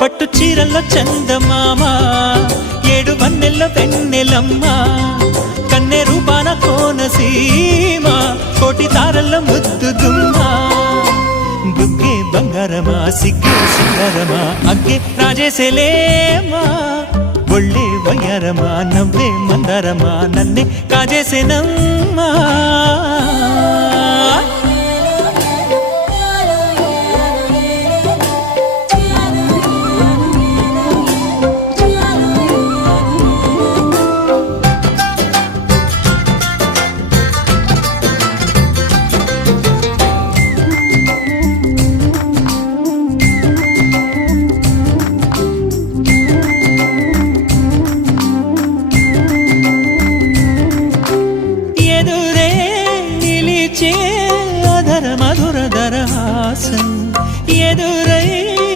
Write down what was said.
పట్టు చీరల్లో చందమామ ఏడు వన్నెల్లో వెన్నెలమ్మ కన్నె రూపాన కోనసీమ కోటి తారల్లో ముద్దుగుమ్మ బుగ్గే బంగారమా సిగ్గే సింగారమా అగ్గే రాజేసేలేమా ఒళ్ళే వయ్యారమా నవ్వే మందారమా నన్నే కాజేసేనమ్మా